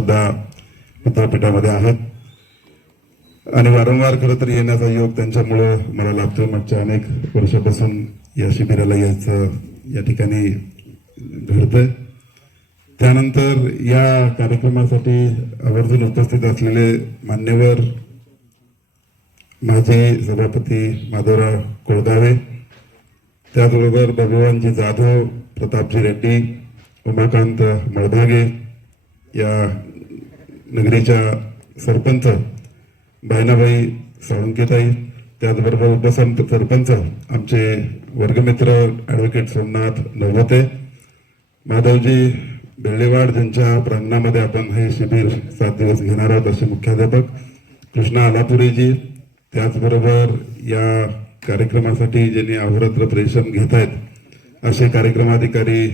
सुद्धा विद्यापीठामध्ये आहेत. आणि वारंवार खरं तर येण्याचा योग त्यांच्यामुळं मला लाभतोय. मागच्या अनेक वर्षापासून या शिबिराला यायचं या ठिकाणी घडतंय. त्यानंतर या कार्यक्रमासाठी आवर्जून उपस्थित असलेले मान्यवर माजी सभापती माधवराव कोळदावे त्याचबरोबर भगवानजी जाधव प्रतापजी रेड्डी उमाकांत मळभागे या नगरीच्या सरपंच बहिणाबाई साळुंकेताई त्याचबरोबर उपसंत सरपंच आमचे वर्गमित्र ॲडव्होकेट सोमनाथ नवते माधवजी बेळेवाड ज्यांच्या प्रांगणामध्ये आपण हे शिबिर सात दिवस घेणार आहोत असे मुख्याध्यापक कृष्णा आलापुरेजी त्याचबरोबर या कार्यक्रमासाठी ज्यांनी अहोरात्र परिश्रम घेत आहेत असे कार्यक्रमाधिकारी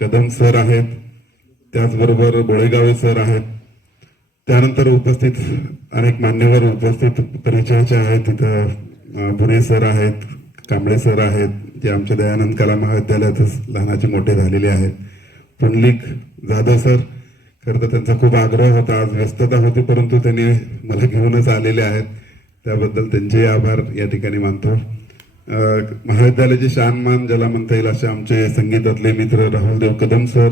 कदम सर आहेत त्याचबरोबर बोळेगावे सर आहेत त्यानंतर उपस्थित अनेक मान्यवर उपस्थित परिचयाचे आहेत तिथं पुणे सर आहेत कांबळे सर आहेत जे आमच्या दयानंद कला महाविद्यालयातच लहानाचे मोठे झालेले आहेत. पुंडलिक जाधव सर खरं तर त्यांचा खूप आग्रह होता आज व्यस्तता होती परंतु त्यांनी मला घेऊनच आलेले आहेत. त्याबद्दल त्यांचे आभार या ठिकाणी मानतो. महाविद्यालयाचे शानमान ज्याला म्हणता येईल असे आमचे संगीतातले मित्र राहुलदेव कदम सर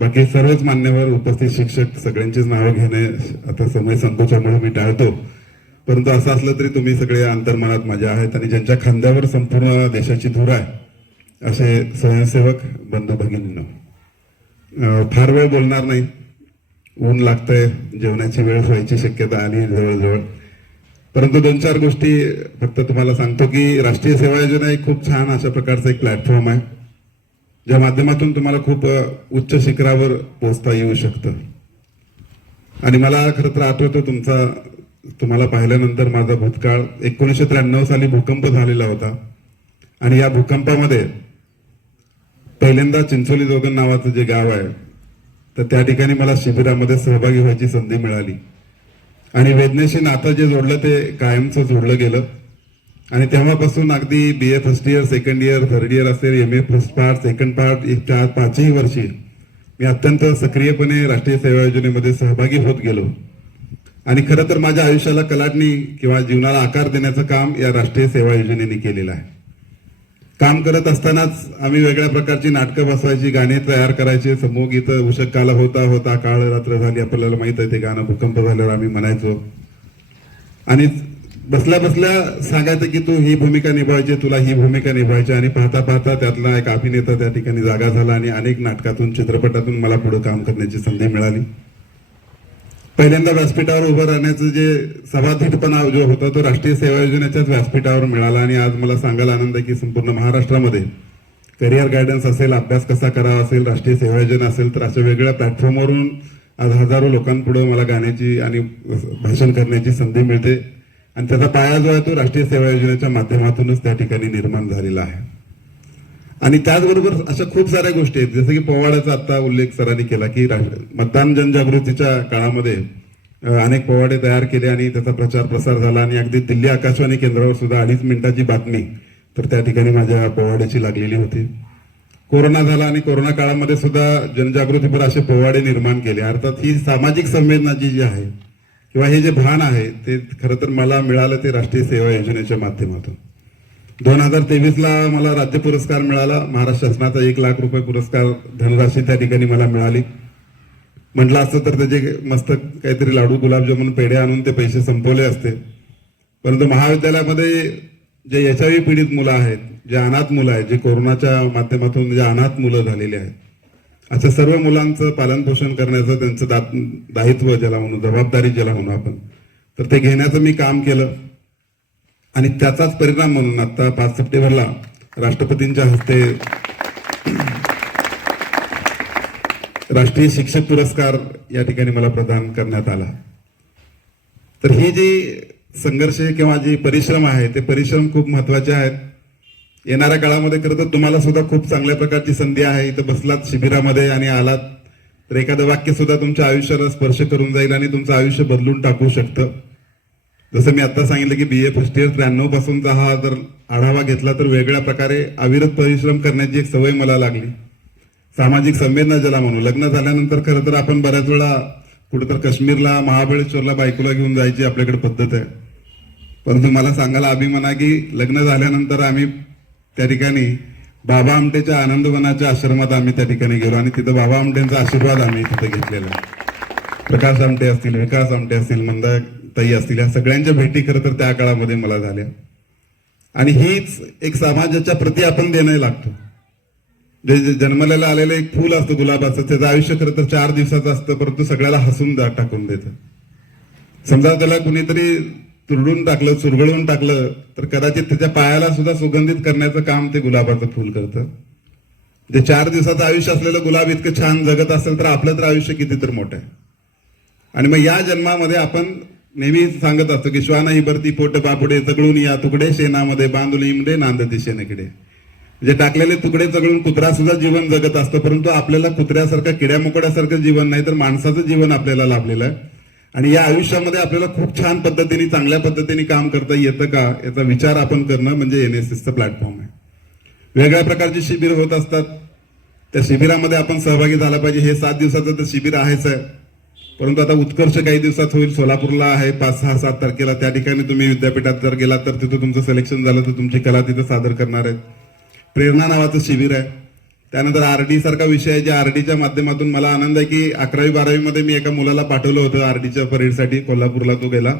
बाकी सर्वच मान्यवर उपस्थित शिक्षक सगळ्यांचीच नावं घेणे आता समय संकोचामुळे मी टाळतो. परंतु असं असलं तरी तुम्ही सगळे अंतर्मनात माझ्या आहेत आणि ज्यांच्या खांद्यावर संपूर्ण देशाची धूर आहे असे स्वयंसेवक बंधू भगिनींनो. फार वेळ बोलणार नाही. ऊन लागतंय जेवणाची वेळ व्हायची शक्यता आली जवळजवळ. परंतु दोन चार गोष्टी फक्त तुम्हाला सांगतो की राष्ट्रीय सेवा योजना एक खूप छान अशा प्रकारचा एक प्लॅटफॉर्म आहे. ज्या माध्यमातून तुम्हाला खूप उच्च शिखरावर पोहोचता येऊ शकतं. आणि मला खरं तर आठवतं तुमचा तुम्हाला पाहिल्यानंतर माझा भूतकाळ. एकोणीसशे त्र्याण्णव साली भूकंप झालेला होता. आणि या भूकंपामध्ये पहिल्यांदा चिंचोली जोगन नावाचं जे गाव आहे तर त्या ठिकाणी मला शिबिरामध्ये सहभागी व्हायची संधी मिळाली. आणि वेदनेशी नातं जे जोडलं ते कायमचं जोडलं गेलं. आणि तेव्हापासून अगदी B A first year second year third year असेल M A first part second part एक चार पाचही वर्षी मी अत्यंत सक्रियपणे राष्ट्रीय सेवा योजनेमध्ये सहभागी होत गेलो. आणि खरं तर माझ्या आयुष्याला कलाटणी किंवा जीवनाला आकार देण्याचं काम या राष्ट्रीय सेवा योजनेने केलेलं आहे. काम करत असतानाच आम्ही वेगळ्या प्रकारची नाटकं बसवायची गाणे तयार करायचे समूह गीतं उषक काला होता होता काळ रात्र झाली आपल्याला माहीत आहे ते गाणं भूकंप झाल्यावर आम्ही म्हणायचो. आणि बसल्या बसल्या सांगायचं की तू ही भूमिका निभावायची तुला ही भूमिका निभावायची आणि पाहता पाहता त्यातला एक अभिनेता त्या ठिकाणी जागा झाला आणि अनेक नाटकातून चित्रपटातून मला पुढे काम करण्याची संधी मिळाली. पहिल्यांदा व्यासपीठावर उभं राहण्याचं जे सभाधीटपणा जो होता तो राष्ट्रीय सेवा योजनेच्याच व्यासपीठावर मिळाला आणि आज मला सांगायला आनंद आहे की संपूर्ण महाराष्ट्रामध्ये करिअर गायडन्स असेल अभ्यास कसा करावा असेल राष्ट्रीय सेवा योजना असेल तर अशा वेगळ्या प्लॅटफॉर्मवरून आज हजारो लोकांपुढे मला गाण्याची आणि भाषण करण्याची संधी मिळते. आणि त्याचा पाया जो आहे तो राष्ट्रीय सेवा योजनेच्या माध्यमातूनच त्या ठिकाणी निर्माण झालेला आहे. आणि त्याचबरोबर अशा खूप साऱ्या गोष्टी आहेत. जसं की पोवाड्याचा आता उल्लेख सरांनी केला की मतदान जनजागृतीच्या काळामध्ये अनेक पोवाडे तयार केले आणि त्याचा प्रचार प्रसार झाला आणि अगदी दिल्ली आकाशवाणी केंद्रावर सुद्धा अडीच मिनिटाची बातमी तर त्या ठिकाणी माझ्या पोवाड्याची लागलेली होती. कोरोना झाला आणि कोरोना काळामध्ये सुद्धा जनजागृतीपर असे पोवाडे निर्माण केले. अर्थात ही सामाजिक संवेदना जी जी आहे किंवा हे जे भान आहे ते खरं तर मला मिळालं ते राष्ट्रीय सेवा योजनेच्या माध्यमातून. दोन हजार तेवीसला मला राज्य पुरस्कार मिळाला. महाराष्ट्र शासनाचा एक लाख रुपये पुरस्कार धनराशी त्या ठिकाणी मला मिळाली. म्हटलं असतं तर त्याचे मस्त काहीतरी लाडू गुलाबजामुन पेढे आणून ते पैसे संपवले असते. परंतु महाविद्यालयामध्ये जे एच आय पीडित मुलं आहेत जे अनाथ मुलं आहेत जे कोरोनाच्या माध्यमातून जे अनाथ मुलं झालेली आहेत अशा सर्व मुलांचं पालनपोषण करण्याचं त्यांचं दा- दायित्व ज्याला म्हणू जबाबदारी ज्याला म्हणू आपण. तर ते घेण्याचं मी काम केलं. आणि त्याचाच परिणाम म्हणून आता पाच सप्टेंबरला राष्ट्रपतींच्या हस्ते राष्ट्रीय शिक्षक पुरस्कार या ठिकाणी मला प्रदान करण्यात आला. तर ही जी संघर्ष किंवा जे परिश्रम आहे ते परिश्रम खूप महत्त्वाचे आहेत. येणाऱ्या काळामध्ये खरं तर तुम्हाला सुद्धा खूप चांगल्या प्रकारची संधी आहे. इथं बसलात शिबिरामध्ये आणि आलात. तर एखादं वाक्य सुद्धा तुमच्या आयुष्याला स्पर्श करून जाईल आणि तुमचं आयुष्य बदलून टाकू शकतं. जसं मी आता सांगितलं की बी ए फर्स्ट इयर त्र्याण्णव पासूनचा हा जर आढावा घेतला तर वेगळ्या प्रकारे अविरत परिश्रम करण्याची एक सवय मला लागली. सामाजिक संवेदना ज्याला म्हणू लग्न झाल्यानंतर खरं तर आपण बऱ्याच वेळा कुठंतर काश्मीरला महाबळेश्वरला बायकोला घेऊन जायची आपल्याकडे पद्धत आहे. परंतु मला सांगायला अभिमान आहे की लग्न झाल्यानंतर आम्ही त्या ठिकाणी बाबा आमटेच्या आनंदवनाच्या आश्रमात आम्ही त्या ठिकाणी गेलो आणि तिथं बाबा आमटेंचा आशीर्वाद आम्ही तिथे घेतलेला. प्रकाश आमटे असतील विकास आमटे असतील मंदा ताई असतील या सगळ्यांच्या भेटी खरं तर त्या काळामध्ये मला झाल्या. आणि हीच एक समाजाच्या प्रती आपण देणं लागतो. जे जन्मलेला आलेलं एक फूल असतं गुलाबाचं त्याचं आयुष्य खरं तर चार दिवसाचं असतं परंतु सगळ्याला हसून टाकून देतं. समजा त्याला कुणीतरी तुरडून टाकलं चुरगळून टाकलं तर कदाचित त्याच्या पायाला सुद्धा सुगंधित करण्याचं काम ते गुलाबाचं फुल करतं. जे चार दिवसाचं आयुष्य असलेलं गुलाब इतकं छान जगत असेल तर आपलं तर आयुष्य किती तर मोठं आहे. आणि मग या जन्मामध्ये आपण नेहमी सांगत असतो की श्वाना ही भरती पोट बापुडे चगळून या तुकडे शेणामध्ये बांधुली मध्ये नांदती शेणकडे. म्हणजे टाकलेले तुकडे चगळून कुत्रा सुद्धा जीवन जगत असतो परंतु आपल्याला कुत्र्यासारखं किड्या मुकड्यासारखं जीवन नाही तर माणसाचं जीवन आपल्याला लाभलेलं आहे. आणि या आयुष्यामध्ये आपल्याला खूप छान पद्धतीने चांगल्या पद्धतीने काम करता येतं का याचा विचार आपण करणं म्हणजे एन एस एनएसएसचं प्लॅटफॉर्म आहे. वेगळ्या प्रकारची शिबिर होत असतात. त्या शिबिरामध्ये आपण सहभागी झाला पाहिजे. हे सात दिवसाचं तर शिबिर आहेच आहे. परंतु आता उत्कर्ष काही दिवसात होईल. सोलापूरला आहे. पाच सहा सात तारखेला त्या ठिकाणी तुम्ही विद्यापीठात जर गेलात तर तिथं तुमचं सिलेक्शन झालं तर तुमची कला तिथं सादर करणार आहेत. प्रेरणा नावाचं शिबिर आहे. त्यानंतर आरडी सारखा विषय आहे ज्या आरडीच्या माध्यमातून मला आनंद आहे की अकरावी बारावीमध्ये मी एका मुलाला पाठवलं होतं आरडीच्या परेडसाठी कोल्हापूरला तो गेला.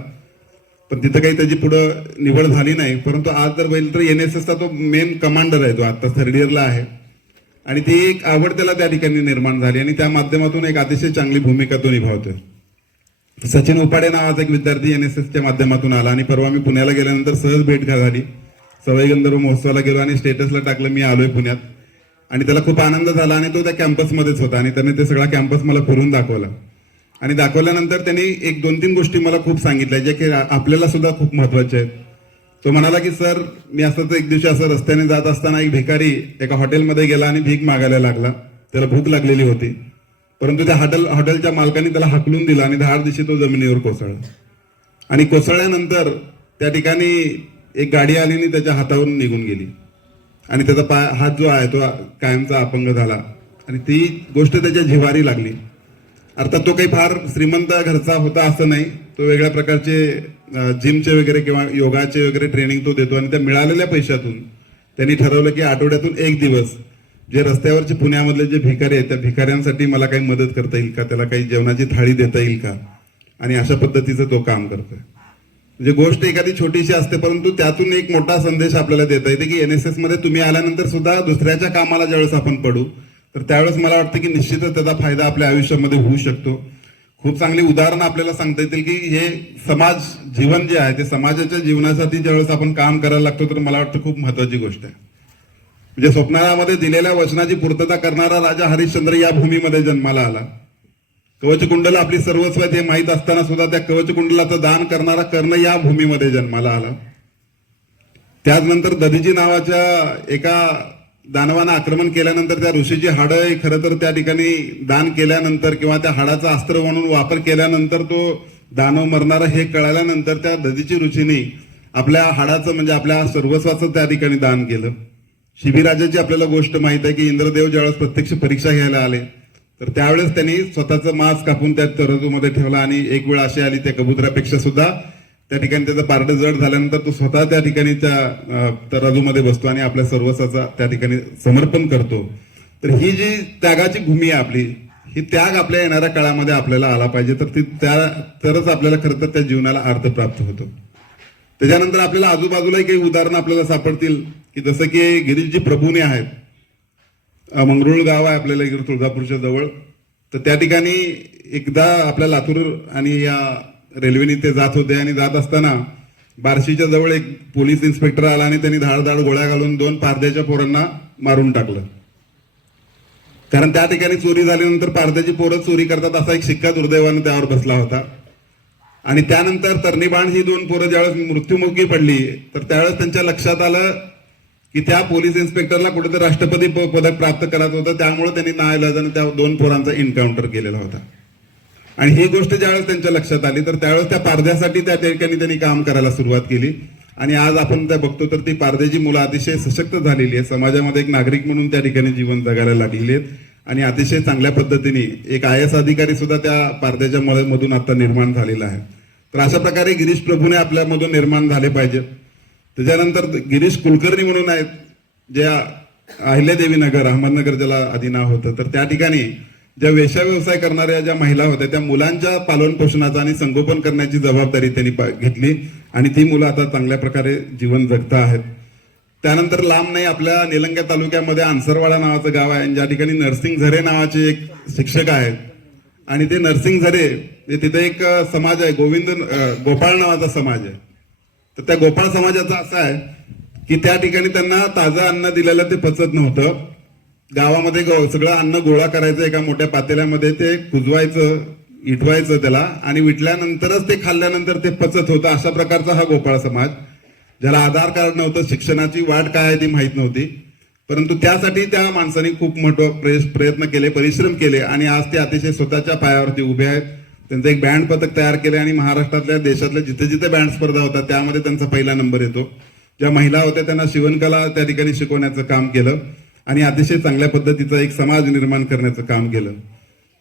पण तिथं काही त्याची पुढं निवड झाली नाही परंतु आज जर बघितलं तर एनएसएसचा तो मेन कमांडर आहे तो आता थर्ड इयरला आहे. आणि ती एक आवड त्याला त्या ठिकाणी निर्माण झाली आणि त्या माध्यमातून एक अतिशय चांगली भूमिका तो निभावतोय. सचिन उपाडे नावाचा एक विद्यार्थी एनएसएसच्या माध्यमातून आला आणि परवा मी पुण्याला गेल्यानंतर सहज भेट घा- झाली सवय गंधर्व महोत्सवाला गेलो आणि स्टेटसला टाकलं मी आलोय पुण्यात. आणि त्याला खूप आनंद झाला आणि तो त्या कॅम्पसमध्येच होता आणि त्याने ते सगळा कॅम्पस मला फिरून दाखवला. आणि दाखवल्यानंतर त्यांनी एक दोन तीन गोष्टी मला खूप सांगितल्या ज्या की आपल्याला सुद्धा खूप महत्त्वाच्या आहेत. तो म्हणाला की सर मी असंच एक दिवशी असं रस्त्याने जात असताना एक भिकारी एका हॉटेलमध्ये गेला आणि भीक मागायला लागला. त्याला भूक लागलेली होती. परंतु त्या हॉटेल हॉटेलच्या मालकाने त्याला हाकलून दिला आणि दहा दिवशी तो जमिनीवर कोसळला. आणि कोसळल्यानंतर त्या ठिकाणी एक गाडी आली आणि त्याच्या हातावरून निघून गेली. आणि त्याचा पाय हात जो आहे तो कायमचा अपंग झाला. आणि ती गोष्ट त्याच्या जिव्हारी लागली. अर्थात तो काही फार श्रीमंत घरचा होता असं नाही. तो वेगळ्या प्रकारचे जिमचे वगैरे किंवा योगाचे वगैरे ट्रेनिंग तो देतो आणि त्या मिळालेल्या पैशातून त्यांनी ठरवलं की आठवड्यातून एक दिवस जे रस्त्यावरचे पुण्यामधले जे भिकारी आहेत त्या भिकाऱ्यांसाठी मला काही मदत करता येईल का? त्याला काही जेवणाची थाळी देता येईल का? आणि अशा पद्धतीचं तो काम करतोय. म्हणजे गोष्ट एखादी छोटीशी असते परंतु त्यातून एक मोठा संदेश आपल्याला देता येते की एनएसएसमध्ये तुम्ही आल्यानंतर सुद्धा दुसऱ्याच्या कामाला ज्यावेळेस आपण पडू तर त्यावेळेस मला वाटतं की निश्चितच त्याचा फायदा आपल्या आयुष्यामध्ये होऊ शकतो. खूप चांगली उदाहरणं आपल्याला सांगता येतील की हे समाज जीवन जे आहे ते समाजाच्या जीवनासाठी ज्यावेळेस आपण काम करायला लागतो तर मला वाटतं खूप महत्वाची गोष्ट आहे. म्हणजे स्वप्नामध्ये दिलेल्या वचनाची पूर्तता करणारा राजा हरिश्चंद्र या भूमीमध्ये जन्माला आला. कवचकुंडल आपली सर्वस्व हे माहीत असताना सुद्धा त्या कवचकुंडलाचं दान करणारा कर्ण या भूमीमध्ये जन्माला आला. त्याचनंतर दधीजी नावाच्या एका दानवानं आक्रमण केल्यानंतर त्या ऋषीची हाडं खरं तर त्या ठिकाणी दान केल्यानंतर किंवा त्या हाडाचा अस्त्र म्हणून वापर केल्यानंतर तो दानव मरणारा हे कळाल्यानंतर त्या दधीची ऋषीने आपल्या हाडाचं म्हणजे आपल्या सर्वस्वाचं त्या ठिकाणी दान केलं. शिबिराजाची आपल्याला गोष्ट माहीत आहे की इंद्रदेव ज्यावेळेस प्रत्यक्ष परीक्षा घ्यायला आले तर त्यावेळेस त्यांनी स्वतःचं मांस कापून त्या तरजूमध्ये ठेवला आणि एक वेळ अशी आली त्या कबुतरापेक्षा सुद्धा त्या ठिकाणी त्याचं पारडं जड झाल्यानंतर तो स्वतः त्या ठिकाणी त्या तराजूमध्ये बसतो आणि आपल्या सर्वस्वाचा त्या ठिकाणी समर्पण करतो. तर ही जी त्यागाची भूमी आहे आपली ही त्याग आपल्या येणाऱ्या काळामध्ये आपल्याला आला पाहिजे. तर ती त्या तरच आपल्याला खरं तर त्या जीवनाला अर्थ प्राप्त होतो. त्याच्यानंतर आपल्याला आजूबाजूलाही काही उदाहरणं आपल्याला सापडतील की जसं की गिरीशजी प्रभूने आहेत. मंगरुळ गाव आहे आपल्याला इकडे तुळजापूरच्या जवळ. तर त्या ठिकाणी एकदा आपल्या लातूर आणि या रेल्वेने ते जात होते आणि जात असताना बार्शीच्या जवळ एक पोलीस इन्स्पेक्टर आला आणि त्यांनी धाड धाड गोळ्या घालून दोन पारद्याच्या पोरांना मारून टाकलं. कारण त्या ठिकाणी चोरी झाल्यानंतर पारद्याची पोरं चोरी करतात असा एक शिक्का दुर्दैवाने त्यावर बसला होता. आणि त्यानंतर तरणीबाण ही दोन पोरं ज्यावेळेस मृत्युमुखी पडली तर त्यावेळेस त्यांच्या लक्षात आलं की त्या पोलीस इन्स्पेक्टरला कुठेतरी राष्ट्रपती पदक प्राप्त करायचं होतं. त्यामुळे त्यांनी नाईलाजाने त्या दोन पोरांचा एन्काउंटर केलेला होता. आणि ही गोष्ट ज्यावेळेस त्यांच्या लक्षात आली तर त्यावेळेस त्या पारद्यासाठी त्या ठिकाणी त्यांनी काम करायला सुरुवात केली. आणि आज आपण त्या बघतो तर ती पारद्याची मुलं अतिशय सशक्त झालेली आहे समाजामध्ये एक नागरिक म्हणून त्या ठिकाणी जीवन जगायला लागलेली आहेत. आणि अतिशय चांगल्या पद्धतीने एक आय एस अधिकारी सुद्धा त्या पारद्याच्या मळ- मधून आता निर्माण झालेला आहे. तर अशा प्रकारे गिरीश प्रभूने आपल्यामधून निर्माण झाले पाहिजे. त्याच्यानंतर गिरीश कुलकर्णी म्हणून आहेत ज्या अहिल्यादेवी नगर अहमदनगर ज्याला आधी नाव होतं. तर त्या ठिकाणी ज्या वेशा व्यवसाय करणाऱ्या ज्या महिला होत्या त्या मुलांच्या पालन पोषणाचा आणि संगोपन करण्याची जबाबदारी त्यांनी घेतली आणि ती मुलं आता चांगल्या प्रकारे जीवन जगता आहेत. त्यानंतर लांब नाही आपल्या निलंग्या तालुक्यामध्ये आन्सरवाडा नावाचं गाव आहे आणि ज्या ठिकाणी नरसिंग झरे नावाचे एक शिक्षक आहेत. आणि ते नरसिंग झरे तिथे एक समाज आहे गोविंद गोपाळ नावाचा समाज आहे. तर त्या गोपाळ समाजाचा असा आहे की त्या ठिकाणी त्यांना ताजं अन्न दिलेलं ते पचत नव्हतं. गावामध्ये सगळं अन्न गोळा करायचं एका मोठ्या पातेल्यामध्ये ते कुजवायचं इटवायचं त्याला आणि विटल्यानंतरच ते खाल्ल्यानंतर ते पचत होतं. अशा प्रकारचा हा गोपाळ समाज. ज्याला आधार कार्ड नव्हतं शिक्षणाची वाट काय आहे ती माहीत नव्हती. परंतु त्यासाठी त्या माणसाने खूप मोठं प्रयत्न केले परिश्रम केले आणि आज ते अतिशय स्वतःच्या पायावरती उभे आहेत. त्यांचं एक बँड पथक तयार केले आणि महाराष्ट्रातल्या देशातल्या जिथे जिथे बँड स्पर्धा होतात त्यामध्ये त्यांचा पहिला नंबर येतो. ज्या महिला होत्या त्यांना शिवणकला त्या ठिकाणी शिकवण्याचं काम केलं आणि अतिशय चांगल्या पद्धतीचं एक समाज निर्माण करण्याचं काम केलं.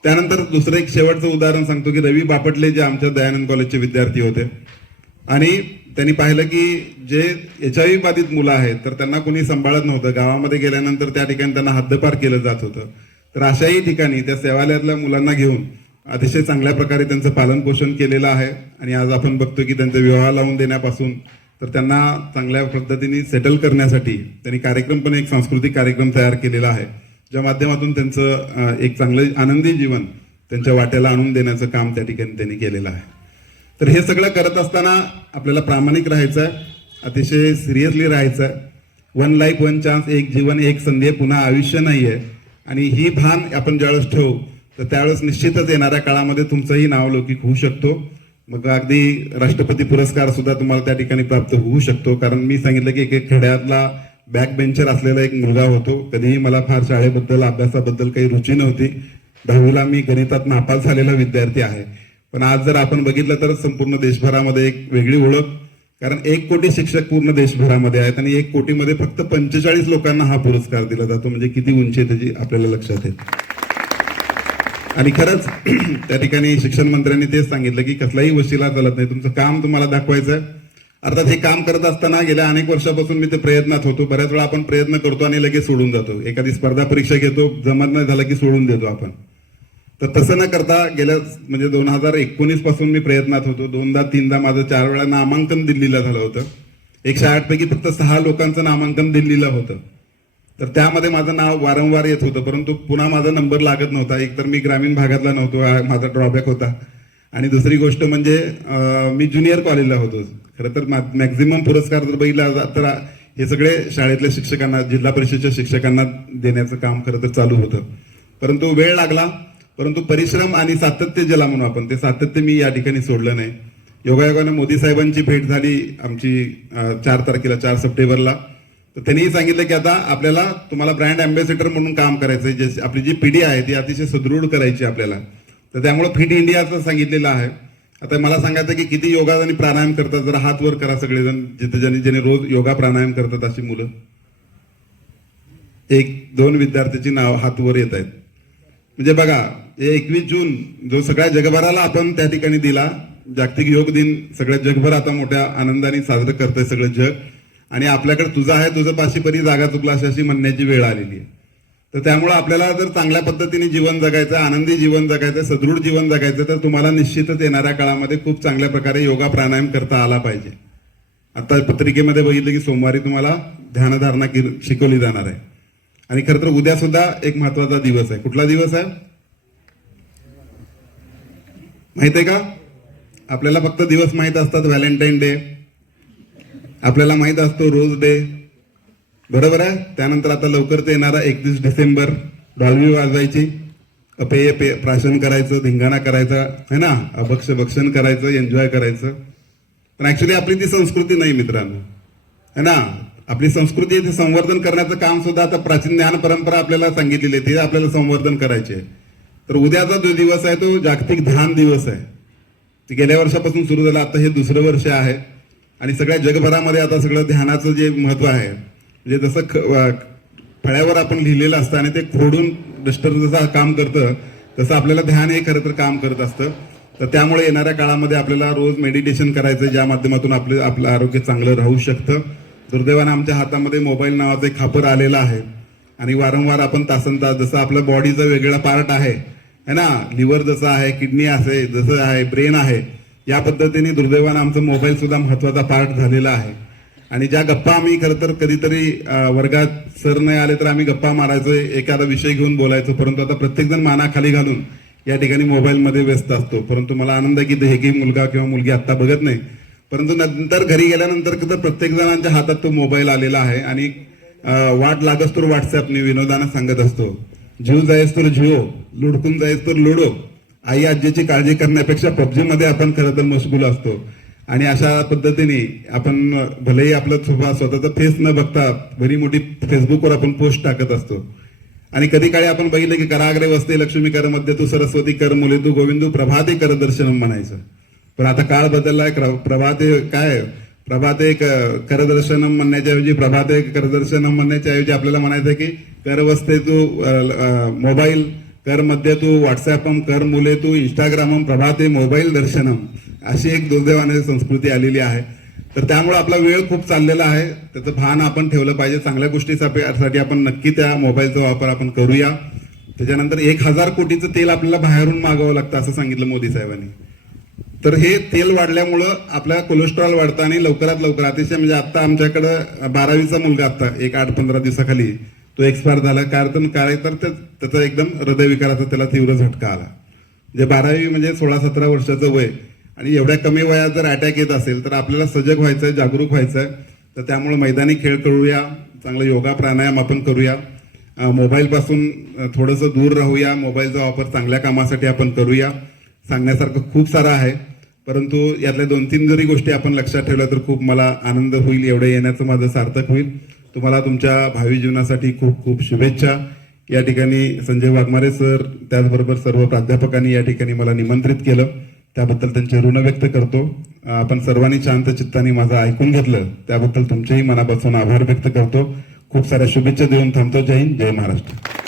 त्यानंतर दुसरं एक शेवटचं उदाहरण सांगतो की रवी बापटले जे आमच्या दयानंद कॉलेजचे विद्यार्थी होते. आणि त्यांनी पाहिलं की जे एच आय व्ही बाधित मुलं आहेत तर त्यांना कोणी सांभाळत नव्हतं. गावामध्ये गेल्यानंतर त्या ठिकाणी त्यांना हद्दपार केलं जात होतं. तर अशाही ठिकाणी त्या सेवालयातल्या मुलांना घेऊन अतिशय चांगल्या प्रकारे त्यांचं पालन पोषण केलेलं आहे. आणि आज आपण बघतो की त्यांचा विवाह लावून देण्यापासून तर त्यांना चांगल्या पद्धतीने सेटल करण्यासाठी त्यांनी कार्यक्रम पण एक सांस्कृतिक कार्यक्रम तयार केलेला आहे. ज्या माध्यमातून त्यांचं एक चांगलं आनंदी जीवन त्यांच्या वाट्याला आणून देण्याचं काम त्या ठिकाणी त्यांनी केलेलं आहे. तर हे सगळं करत असताना आपल्याला प्रामाणिक राहायचं आहे अतिशय सिरियसली राहायचं आहे वन लाईफ वन चान्स एक जीवन एक संधी पुन्हा आयुष्य नाही आहे आणि ही भान आपण ज्यावेळेस ठेवू तर त्यावेळेस निश्चितच येणाऱ्या काळामध्ये तुमचंही नाव लौकिक होऊ शकतो. मग अगदी राष्ट्रपती पुरस्कार सुद्धा तुम्हाला त्या ठिकाणी प्राप्त होऊ शकतो. कारण मी सांगितलं की एक एक खेड्यातला बॅक बेंचर असलेला एक मुलगा होतो. कधीही मला फार शाळेबद्दल अभ्यासाबद्दल काही रुची नव्हती. दहावीला मी गणितात नापास झालेला विद्यार्थी आहे. पण आज जर आपण बघितलं तर संपूर्ण देशभरामध्ये एक वेगळी ओळख. कारण एक कोटी शिक्षक पूर्ण देशभरामध्ये आहेत आणि एक कोटीमध्ये फक्त पंचेचाळीस लोकांना हा पुरस्कार दिला जातो. म्हणजे किती उंची आहे त्याची आपल्याला लक्षात येईल आणि खरंच त्या ठिकाणी शिक्षण मंत्र्यांनी तेच सांगितलं की कसलाही वशिला चालत नाही. तुमचं काम तुम्हाला दाखवायचं आहे अर्थात हे काम करत असताना गेल्या अनेक वर्षापासून मी ते प्रयत्नात होतो. बऱ्याच वेळा आपण प्रयत्न करतो आणि लगेच सोडून जातो. एखादी स्पर्धा परीक्षा घेतो जमत नाही झालं की सोडून देतो आपण. तर तसं न करता गेल्या म्हणजे दोन हजार एकोणीसपासून मी प्रयत्नात होतो. दोनदा तीनदा माझं चार वेळा नामांकन दिल्लीला झालं होतं. एकशे आठ पैकी फक्त सहा लोकांचं नामांकन दिल्लीला होतं. तर त्यामध्ये माझं नाव वारंवार येत होतं परंतु पुन्हा माझा नंबर लागत नव्हता. एकतर मी ग्रामीण भागातला नव्हतो हा माझा ड्रॉबॅक होता. आणि दुसरी गोष्ट म्हणजे मी ज्युनियर कॉलेजला होतो. खरं तर मॅक्झिमम पुरस्कार जर बघितला तर हे सगळे शाळेतल्या शिक्षकांना जिल्हा परिषदेच्या शिक्षकांना देण्याचं काम खरं तर चालू होतं. परंतु वेळ लागला परंतु परिश्रम आणि सातत्य ज्याला म्हणू आपण ते सातत्य मी या ठिकाणी सोडलं नाही. योगायोगाने मोदी साहेबांची भेट झाली आमची चार तारखेला चार सप्टेंबरला. तर त्यांनीही सांगितलं की आता आपल्याला तुम्हाला ब्रँड अँबॅसेडर म्हणून काम करायचंय जे आपली जी पिढी आहे ती अतिशय सुदृढ करायची आपल्याला. तर त्यामुळे फिट इंडियाचं सांगितलेलं आहे. आता मला सांगायचं की किती योगा आणि प्राणायाम करतात जरा हात वर करा सगळेजण जिथे ज्यांनी ज्याने रोज योगा प्राणायाम करतात अशी मुलं. एक दोन विद्यार्थ्याची नाव हात वर येत आहेत. म्हणजे बघा हे एकवीस जून जो सगळ्या जगभराला आपण त्या ठिकाणी दिला जागतिक योग दिन सगळ्या जगभर आता मोठ्या आनंदाने साजरं करतंय सगळं जग. आणि आपल्याकडे तुझा आहे तुझं पाशी परी जागा चुकला अशी अशी म्हणण्याची वेळ आलेली आहे. तर त्यामुळे आपल्याला जर चांगल्या पद्धतीने जीवन जगायचं आनंदी जीवन जगायचं सदृढ जीवन जगायचं तर तुम्हाला निश्चितच येणाऱ्या काळामध्ये खूप चांगल्या प्रकारे योगा प्राणायाम करता आला पाहिजे. आता पत्रिकेमध्ये बघितलं की सोमवारी तुम्हाला ध्यानधारणा शिकवली जाणार आहे. आणि खरं तर उद्या सुद्धा एक महत्त्वाचा दिवस आहे. कुठला दिवस आहे? माहीत आहे का? आपल्याला फक्त दिवस माहीत असतात व्हॅलेंटाईन डे. आपल्याला माहीत असतो रोज डे. बरोबर आहे? त्यानंतर आता लवकर येणारा एकतीस डिसेंबर डॉल्बी वाजवायची अपेय पे प्राशन करायचं धिंगाणा करायचा है ना? अभक्ष भक्षण करायचं एन्जॉय करायचं. पण ॲक्च्युली आपली ती संस्कृती नाही मित्रांनो. है ना? आपली संस्कृती ते संवर्धन करण्याचं काम सुद्धा आता प्राचीन ज्ञान परंपरा आपल्याला सांगितलेली आहे. ते आपल्याला संवर्धन करायचे आहे. तर उद्याचा जो दिवस आहे तो जागतिक ध्यान दिवस आहे. ते गेल्या वर्षापासून सुरू झाला. आता हे दुसरं वर्ष आहे. आणि सगळ्या जगभरामध्ये आता सगळं ध्यानाचं जे महत्त्व आहे म्हणजे जसं ख- फळ्यावर आपण लिहिलेलं असतं आणि ते खोडून डस्टर जसं काम करतं तसं आपल्याला ध्यान हे खरं तर काम करत असतं. तर त्यामुळे येणाऱ्या काळामध्ये आपल्याला रोज मेडिटेशन करायचं ज्या माध्यमातून आपले आपलं आरोग्य चांगलं राहू शकतं. दुर्दैवानं आमच्या हातामध्ये मोबाईल नावाचं एक खापर आलेलं आहे. आणि वारंवार आपण तासन तास जसं आपलं बॉडीचा वेगळा पार्ट आहे है ना? लिव्हर जसं आहे किडनी असे जसं आहे ब्रेन आहे या पद्धतीने दुर्दैवानं आमचा मोबाईल सुद्धा महत्त्वाचा पार्ट झालेला आहे. आणि ज्या गप्पा आम्ही खरं तर कधीतरी वर्गात सर नाही आले तर आम्ही गप्पा मारायचो एखादा विषय घेऊन बोलायचो. परंतु आता प्रत्येकजण मानाखाली घालून या ठिकाणी मोबाईलमध्ये व्यस्त असतो. परंतु मला आनंद आहे की हे की मुलगा किंवा मुलगी आत्ता बघत नाही. परंतु नंतर घरी गेल्यानंतर तर प्रत्येक जणांच्या हातात तो मोबाईल आलेला आहे. आणि वाट लागस तर व्हॉट्सअपने विनोदानं सांगत असतो. जीव जायस तर जिओ लुडकून जायस तर लुडो. आई आजीची काळजी करण्यापेक्षा पबजी मध्ये आपण खरं तर मशगूल असतो. आणि अशा पद्धतीने आपण भलेही आपलं स्वतः स्वतःचा फेस न बघता बरी मोठी फेसबुकवर आपण पोस्ट टाकत असतो. आणि कधी काळी आपण बघितलं की कराग्रे वसते लक्ष्मी कर मध्ये तू सरस्वती कर मुले तू गोविंदू प्रभाते कर दर्शनम म्हणायचं. पण आता काळ बदललाय प्रभाते काय? प्रभाते करदर्शनम म्हणण्याच्या ऐवजी प्रभाते करदर्शनम म्हणण्याच्या ऐवजी आपल्याला म्हणायचं की कर वसते तू मोबाईल कर मध्ये तू व्हॉट्सॲपम कर मुले तू इंस्टाग्रामम प्रभाते मोबाईल दर्शनम अशी एक दुर्दैवाने संस्कृती आलेली आहे. तर त्यामुळे आपला वेळ खूप चाललेला आहे. त्याचं भान आपण ठेवलं पाहिजे. चांगल्या गोष्टीसाठी आपण नक्की त्या मोबाईलचा वापर आपण करूया. त्याच्यानंतर एक हजार कोटीचं तेल आपल्याला बाहेरून मागावं लागतं असं सांगितलं मोदी साहेबांनी. तर हे तेल वाढल्यामुळं आपल्या कोलेस्ट्रॉल वाढतं आणि लवकरात लवकर अतिशय म्हणजे आता आमच्याकडं बारावीचा मुलगा आता एक आठ पंधरा दिवसाखाली तो एक्सपायर झाला. कारण काय तर ते- त्याचा एकदम हृदयविकाराचा त्याला तीव्र झटका आला. जे बारावी म्हणजे सोळा सतरा वर्षाचं वय आणि एवढ्या कमी वयात जर अटॅक येत असेल तर आपल्याला सजग व्हायचं आहे जागरूक व्हायचं आहे तर त्यामुळे मैदानी खेळ करूया चांगला योगा प्राणायाम आपण करूया. मोबाईलपासून थोडंसं दूर राहूया. मोबाईलचा वापर चांगल्या कामासाठी आपण करूया. सांगण्यासारखं खूप सारं आहे. परंतु यातल्या दोन तीन जरी गोष्टी आपण लक्षात ठेवल्या तर खूप मला आनंद होईल एवढं येण्याचं माझं सार्थक होईल. तुम्हाला तुमच्या भावी जीवनासाठी खूप खूप शुभेच्छा. या ठिकाणी संजय वाघमारे सर त्याचबरोबर सर्व प्राध्यापकांनी या ठिकाणी मला निमंत्रित केलं. त्याबद्दल त्यांचे ऋण व्यक्त करतो. आपण सर्वांनी शांत चित्ताने माझं ऐकून घेतलं. त्याबद्दल तुमचेही मनापासून आभार व्यक्त करतो. खूप साऱ्या शुभेच्छा देऊन थांबतो. जय हिंद जय महाराष्ट्र.